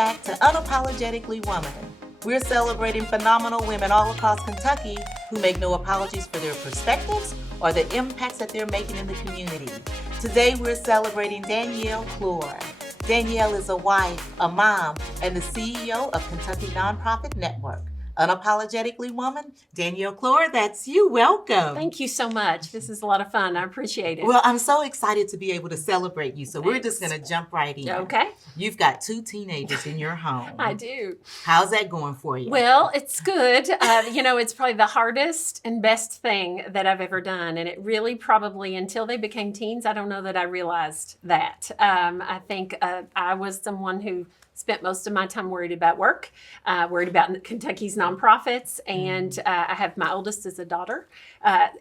back to Unapologetically Woman. We're celebrating phenomenal women all across Kentucky who make no apologies for their perspectives or the impacts that they're making in the community. Today we're celebrating Danielle Clore. Danielle is a wife, a mom, and the CEO of Kentucky Nonprofit Network. Unapologetically Woman, Danielle Clore, that's you. Welcome. Thank you so much. This is a lot of fun. I appreciate it. Well, I'm so excited to be able to celebrate you. So We're just going to jump right in. Okay. You've got 2 teenagers in your home. I do. How's that going for you? Well, it's good. It's probably the hardest and best thing that I've ever done. And it really probably, until they became teens, I don't know that I realized that. I think I was someone who spent most of my time worried about work, worried about Kentucky's nonprofits, and I have my oldest is a daughter,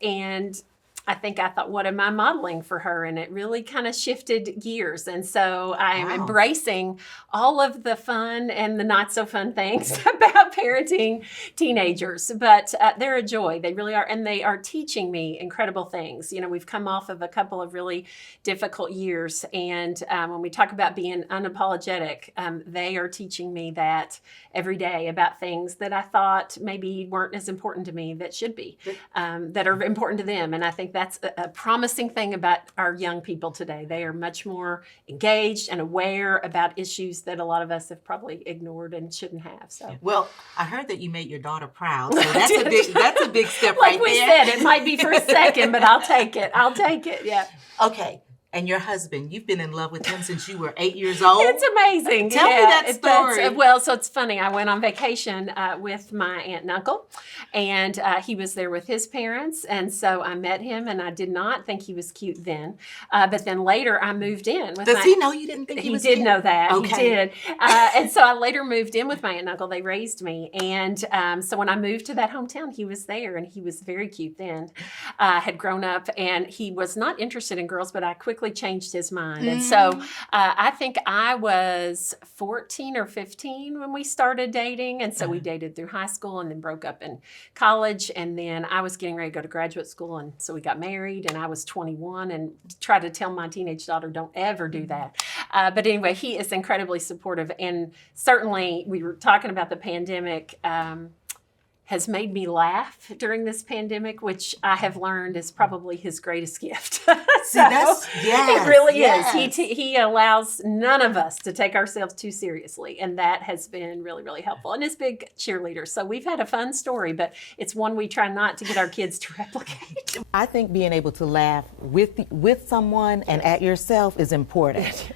and I thought, what am I modeling for her? And it really kind of shifted gears. And so I'm embracing all of the fun and the not so fun things about parenting teenagers. But they're a joy. They really are. And they are teaching me incredible things. You know, we've come off of a couple of really difficult years. And when we talk about being unapologetic, they are teaching me that every day about things that I thought maybe weren't as important to me that should be, that are important to them. And I think that's a promising thing about our young people today. They are much more engaged and aware about issues that a lot of us have probably ignored and shouldn't have. So, well, I heard that you made your daughter proud. So that's a big step right there. Like we said, it might be for a second, but I'll take it. Yeah. Okay. And your husband, you've been in love with him since you were 8 years old? It's amazing. Tell me that story. So it's funny. I went on vacation with my aunt and uncle, and he was there with his parents. And so I met him, and I did not think he was cute then. But then later I moved in. Does he know you didn't think he was cute? He did know that. Okay. He did. And so I later moved in with my aunt and uncle. They raised me. And so when I moved to that hometown, he was there, and he was very cute then. Had grown up, and he was not interested in girls, but I quickly changed his mind. And so I think I was 14 or 15 when we started dating. And so we dated through high school and then broke up in college. And then I was getting ready to go to graduate school. And so we got married, and I was 21 and tried to tell my teenage daughter, don't ever do that. But anyway, he is incredibly supportive. And certainly we were talking about the pandemic, has made me laugh during this pandemic, which I have learned is probably his greatest gift. It really is. He allows none of us to take ourselves too seriously, and that has been really, really helpful. And his big cheerleader. So we've had a fun story, but it's one we try not to get our kids to replicate. I think being able to laugh with someone and at yourself is important. It is.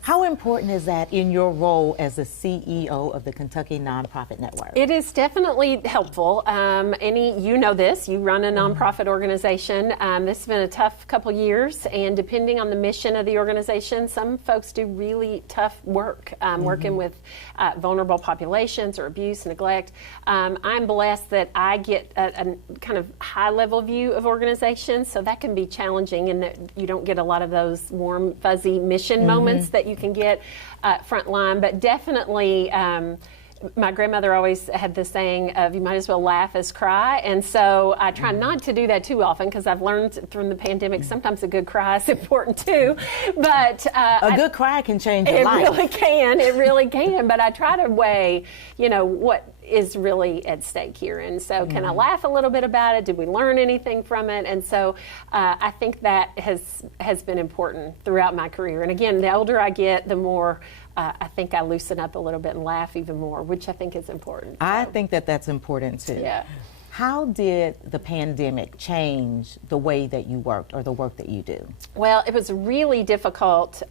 How important is that in your role as the CEO of the Kentucky Nonprofit Network? It is definitely helpful. You know this, you run a nonprofit organization. This has been a tough couple years, and depending on the mission of the organization, some folks do really tough work, working with vulnerable populations or abuse, neglect. I'm blessed that I get a kind of high-level view of organizations, so that can be challenging in that you don't get a lot of those warm, fuzzy mission moments that you can get frontline, but definitely my grandmother always had the saying of you might as well laugh as cry, and so I try not to do that too often because I've learned from the pandemic sometimes a good cry is important too, but a good cry can change your life. It really can, but I try to weigh, what is really at stake here. And so can I laugh a little bit about it? Did we learn anything from it? And so I think that has been important throughout my career. And again, the older I get, the more I think I loosen up a little bit and laugh even more, which I think is important. I think that's important too. Yeah. How did the pandemic change the way that you worked or the work that you do? Well, it was really difficult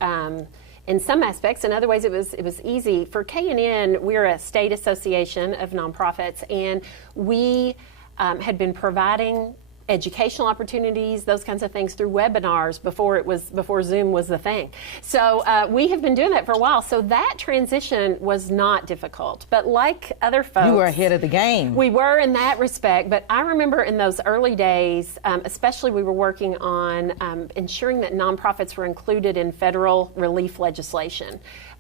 in some aspects. In other ways, it was easy. For K&N, we're a state association of nonprofits, and we had been providing educational opportunities, those kinds of things through webinars before Zoom was the thing. So we have been doing that for a while. So that transition was not difficult. But like other folks, you were ahead of the game. We were in that respect. But I remember in those early days, especially we were working on ensuring that nonprofits were included in federal relief legislation,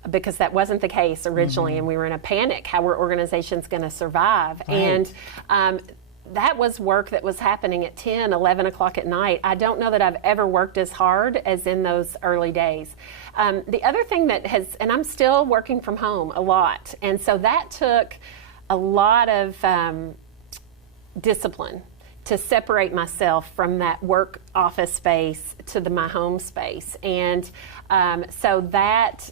because that wasn't the case originally, and we were in a panic. How were organizations going to survive? Right. And that was work that was happening at 10, 11 o'clock at night. I don't know that I've ever worked as hard as in those early days. The other thing that and I'm still working from home a lot, and so that took a lot of discipline to separate myself from that work office space to my home space. And so that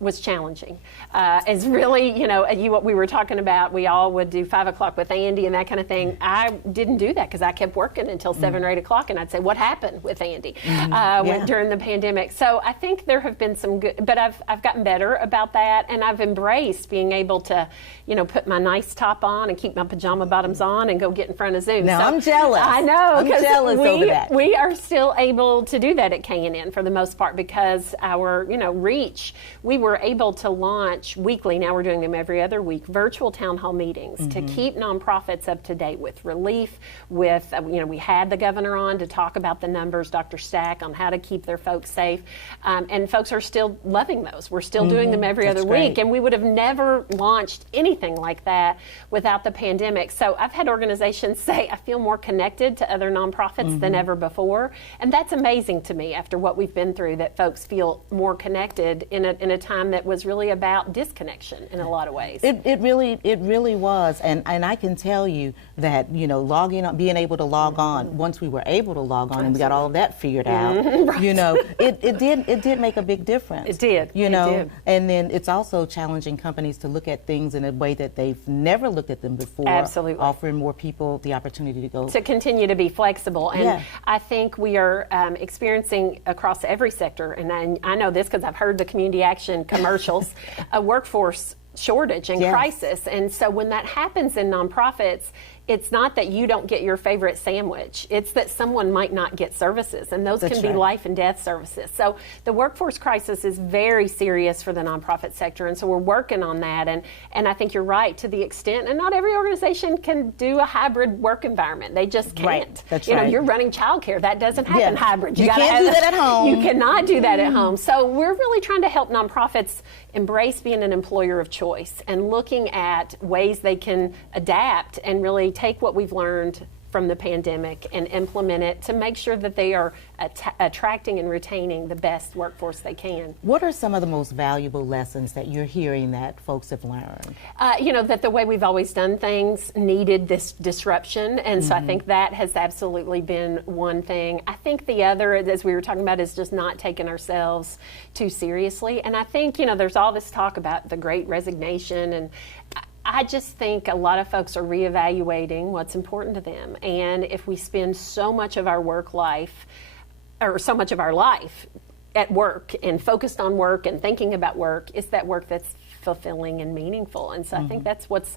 was challenging. It's really, what we were talking about, we all would do 5 o'clock with Andy and that kind of thing. I didn't do that because I kept working until 7 or 8 o'clock, and I'd say, what happened with Andy during the pandemic? So I think there have been some good, but I've gotten better about that, and I've embraced being able to, put my nice top on and keep my pajama bottoms on and go get in front of Zoom. Now, so I'm jealous. I know. I'm jealous over that. We are still able to do that at K&N for the most part because our, reach, we were able to launch weekly, now we're doing them every other week, virtual town hall meetings to keep nonprofits up to date with relief, with, we had the governor on to talk about the numbers, Dr. Stack, on how to keep their folks safe. And folks are still loving those. We're still doing them every other week. And we would have never launched anything like that without the pandemic. So I've had organizations say, I feel more connected to other nonprofits than ever before. And that's amazing to me after what we've been through, that folks feel more connected in a time that was really about disconnection in a lot of ways. It really was, and I can tell you that logging on, being able to log on once we were able to log on, and we got all of that figured out. It did make a big difference. It did. It did. And then it's also challenging companies to look at things in a way that they've never looked at them before. Absolutely. Offering more people the opportunity to go. To continue to be flexible. And I think we are experiencing across every sector, and I know this because I've heard the community action commercials, a workforce shortage and crisis. And so when that happens in nonprofits, it's not that you don't get your favorite sandwich. It's that someone might not get services, and those can be life and death services. So the workforce crisis is very serious for the nonprofit sector, and so we're working on that. And I think you're right to the extent, and not every organization can do a hybrid work environment. They just can't. Right. That's right. You're running childcare. That doesn't happen hybrid. You can't do that at home. You cannot do that at home. So we're really trying to help nonprofits embrace being an employer of choice and looking at ways they can adapt and really take what we've learned from the pandemic and implement it to make sure that they are attracting and retaining the best workforce they can. What are some of the most valuable lessons that you're hearing that folks have learned? That the way we've always done things needed this disruption, and so I think that has absolutely been one thing. I think the other, as we were talking about, is just not taking ourselves too seriously. And I think, there's all this talk about the Great Resignation, and I just think a lot of folks are reevaluating what's important to them. And if we spend so much of our work life, or so much of our life at work and focused on work and thinking about work, it's that work that's fulfilling and meaningful. And so I think that's what's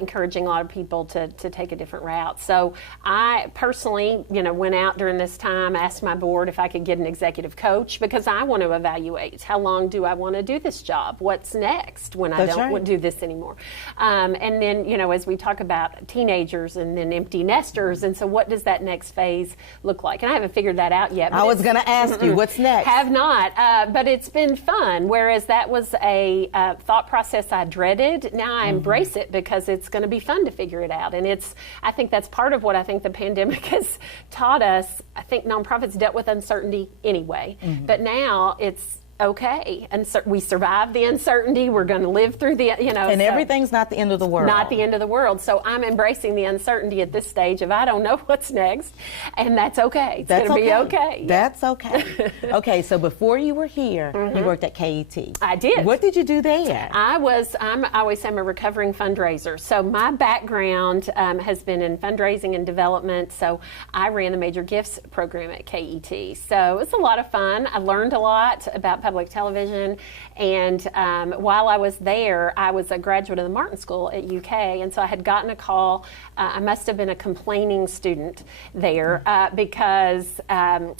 encouraging a lot of people to take a different route. So I personally, went out during this time, asked my board if I could get an executive coach, because I want to evaluate how long do I want to do this job? What's next when I don't do this anymore? And then, as we talk about teenagers and then empty nesters, and so what does that next phase look like? And I haven't figured that out yet. I was going to ask you, what's next? Have not, but it's been fun, whereas that was a thought process I dreaded. Now I embrace it because it's going to be fun to figure it out. And I think that's part of what I think the pandemic has taught us. I think nonprofits dealt with uncertainty anyway, but now it's okay. And we survived the uncertainty. We're going to live through and everything's not the end of the world. Not the end of the world. So I'm embracing the uncertainty at this stage of I don't know what's next, and that's okay. It's going to be okay. That's okay. Okay, so before you were here, you worked at KET. I did. What did you do there? I always say I'm a recovering fundraiser. So my background has been in fundraising and development. So I ran the Major Gifts program at KET. So it's a lot of fun. I learned a lot about public television, and while I was there, I was a graduate of the Martin School at UK, and so I had gotten a call. I must have been a complaining student there because I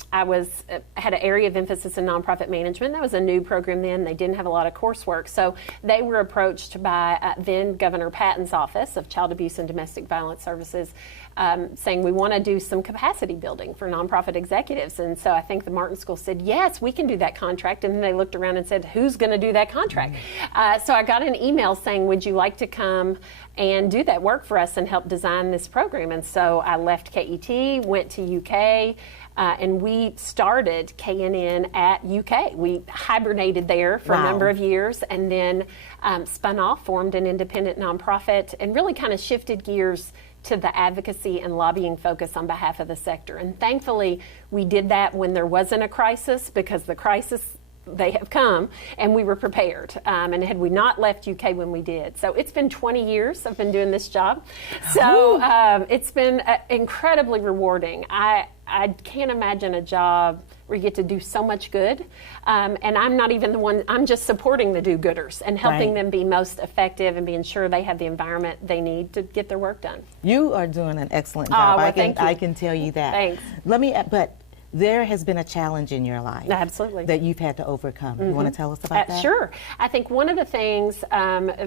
had an area of emphasis in nonprofit management. That was a new program then. They didn't have a lot of coursework, so they were approached by then Governor Patton's Office of Child Abuse and Domestic Violence Services, saying we want to do some capacity building for nonprofit executives. And so I think the Martin School said, yes, we can do that contract. And then they looked around and said, who's going to do that contract? So I got an email saying, would you like to come and do that work for us and help design this program? And so I left KET, went to UK, and we started KNN at UK. We hibernated there for a number of years, and then spun off, formed an independent nonprofit, and really kind of shifted gears to the advocacy and lobbying focus on behalf of the sector. And thankfully, we did that when there wasn't a crisis, because the crisis, they have come, and we were prepared. And had we not left UK when we did. So it's been 20 years I've been doing this job. So it's been incredibly rewarding. I can't imagine a job where you get to do so much good. And I'm not even the one, I'm just supporting the do-gooders and helping them be most effective and being sure they have the environment they need to get their work done. You are doing an excellent job. Well, thank you. I can tell you that. Thanks. But there has been a challenge in your life. Absolutely. That you've had to overcome. You want to tell us about that? Sure. I think one of the things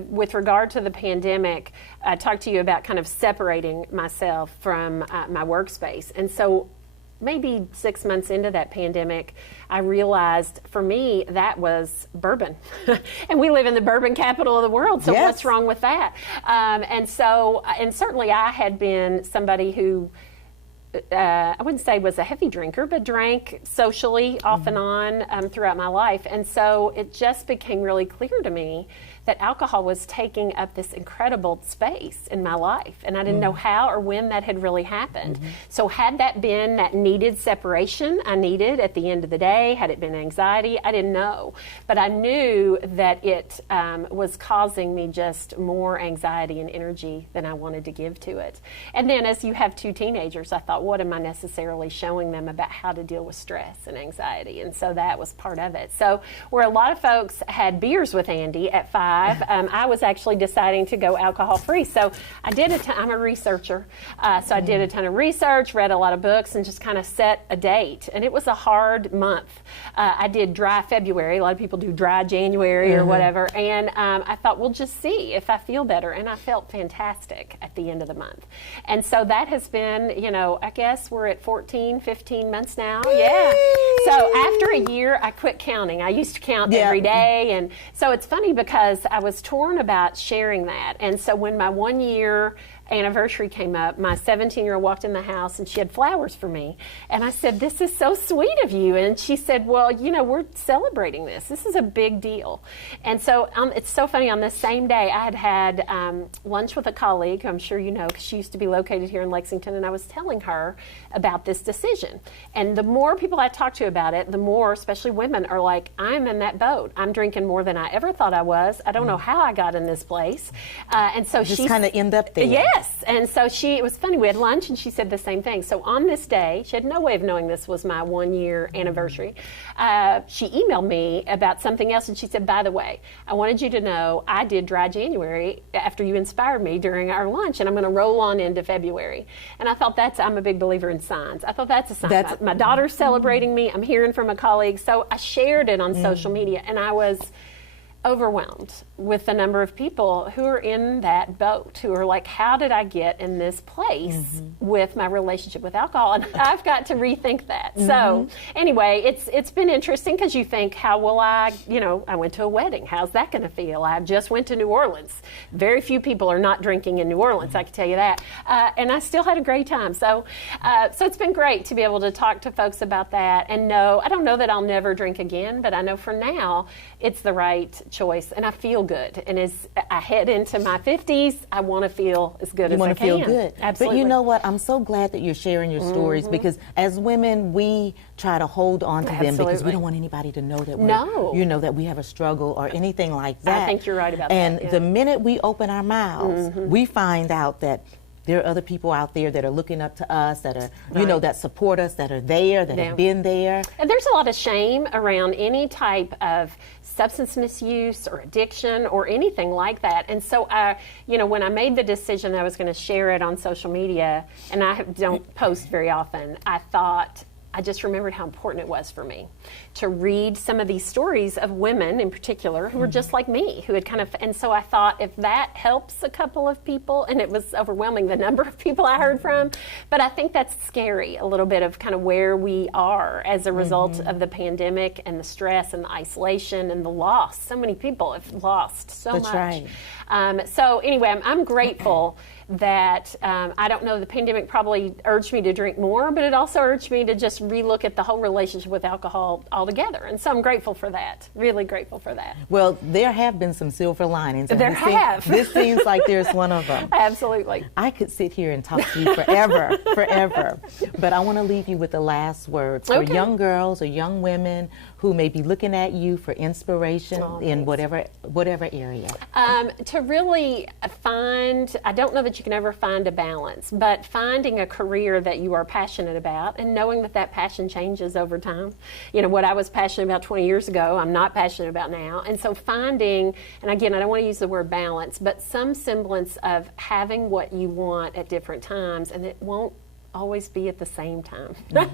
with regard to the pandemic, I talked to you about kind of separating myself from my workspace. And so maybe 6 months into that pandemic, I realized for me that was bourbon. And we live in the bourbon capital of the world, so what's wrong with that? And certainly I had been somebody who I wouldn't say was a heavy drinker, but drank socially off and on throughout my life. And so it just became really clear to me that alcohol was taking up this incredible space in my life. And I didn't know how or when that had really happened. So had that been that needed separation I needed at the end of the day, had it been anxiety, I didn't know. But I knew that it was causing me just more anxiety and energy than I wanted to give to it. And then as you have two teenagers, I thought, what am I necessarily showing them about how to deal with stress and anxiety? And so that was part of it. So where a lot of folks had beers with Andy at 5, I was actually deciding to go alcohol-free. So I did I'm a researcher, so I did a ton of research, read a lot of books, and just kind of set a date. And it was a hard month. I did dry February. A lot of people do dry January or whatever. And I thought, we'll just see if I feel better. And I felt fantastic at the end of the month. And so that has been, I guess we're at 14, 15 months now. Yeah. So after a year, I quit counting. I used to count every day. And so it's funny because I was torn about sharing that. And so when my 1 year anniversary came up, my 17-year-old walked in the house and she had flowers for me. And I said, this is so sweet of you. And she said, well, we're celebrating this. This is a big deal. And so it's so funny, on the same day, I had lunch with a colleague, who I'm sure you know, because she used to be located here in Lexington, and I was telling her about this decision. And the more people I talk to about it, the more, especially women, are like, I'm in that boat. I'm drinking more than I ever thought I was. I don't know how I got in this place. And so she just kind of end up there. Yes. And so it was funny, we had lunch and she said the same thing. So on this day, she had no way of knowing this was my 1 year anniversary. She emailed me about something else and she said, by the way, I wanted you to know I did dry January after you inspired me during our lunch, and I'm going to roll on into February. And I thought I'm a big believer in signs. I thought that's a sign. My daughter's celebrating me. I'm hearing from a colleague. So I shared it on social media, and I was overwhelmed with the number of people who are in that boat, who are like, how did I get in this place with my relationship with alcohol? And I've got to rethink that. So anyway, it's been interesting, because you think, how will I went to a wedding. How's that going to feel? I just went to New Orleans. Very few people are not drinking in New Orleans, I can tell you that. And I still had a great time. So it's been great to be able to talk to folks about that. And I don't know that I'll never drink again, but I know for now it's the right choice, and I feel good. And as I head into my 50s, I want to feel as good as I can. You want to feel good. Absolutely. But you know what? I'm so glad that you're sharing your stories, because as women, we try to hold on to them because we don't want anybody to know that that we have a struggle or anything like that. I think you're right about and that. And the minute we open our mouths, we find out that there are other people out there that are looking up to us, that are, that support us, that are there, that have been there. And there's a lot of shame around any type of substance misuse or addiction or anything like that. And so, when I made the decision I was going to share it on social media, and I don't post very often, I thought, I just remembered how important it was for me to read some of these stories of women in particular who were just like me, who had and so I thought, if that helps a couple of people, and it was overwhelming the number of people I heard from, but I think that's scary, a little bit of kind of where we are as a result of the pandemic and the stress and the isolation and the loss. So many people have lost so much. Right. So anyway, I'm grateful that I don't know, the pandemic probably urged me to drink more, but it also urged me to just relook at the whole relationship with alcohol altogether. And so I'm grateful for that, really grateful for that. Well, there have been some silver linings. And This seems like there's one of them. Absolutely. I could sit here and talk to you forever, forever. But I want to leave you with the last words for young girls or young women who may be looking at you for inspiration in whatever area. To really find, I don't know that you can ever find a balance, but finding a career that you are passionate about and knowing that that passion changes over time. You know, what I was passionate about 20 years ago, I'm not passionate about now. And so finding, and again, I don't want to use the word balance, but some semblance of having what you want at different times, and it won't always be at the same time. Right.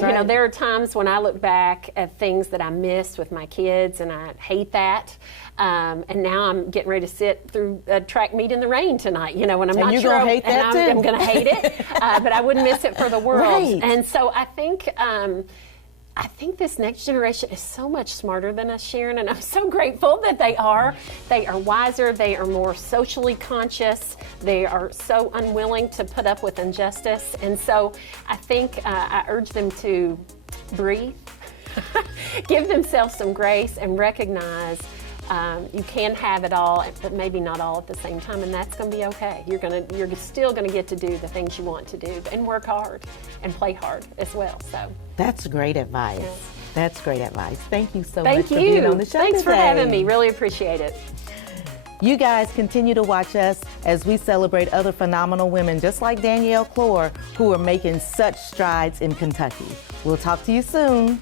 You know, there are times when I look back at things that I missed with my kids, and I hate that. And now I'm getting ready to sit through a track meet in the rain tonight, you know, and I'm not sure. Gonna hate that too. I'm going to hate it, but I wouldn't miss it for the world. Right. And so I think this next generation is so much smarter than us, Sharon, and I'm so grateful that they are. They are wiser, they are more socially conscious, they are so unwilling to put up with injustice, and so I think I urge them to breathe, give themselves some grace, and recognize you can have it all, but maybe not all at the same time, and that's going to be okay. You're still going to get to do the things you want to do, and work hard and play hard as well. So that's great advice. Yes. That's great advice. Thank you so much for being on the show Thanks today. for having me. Really appreciate it. You guys continue to watch us as we celebrate other phenomenal women just like Danielle Clore, who are making such strides in Kentucky. We'll talk to you soon.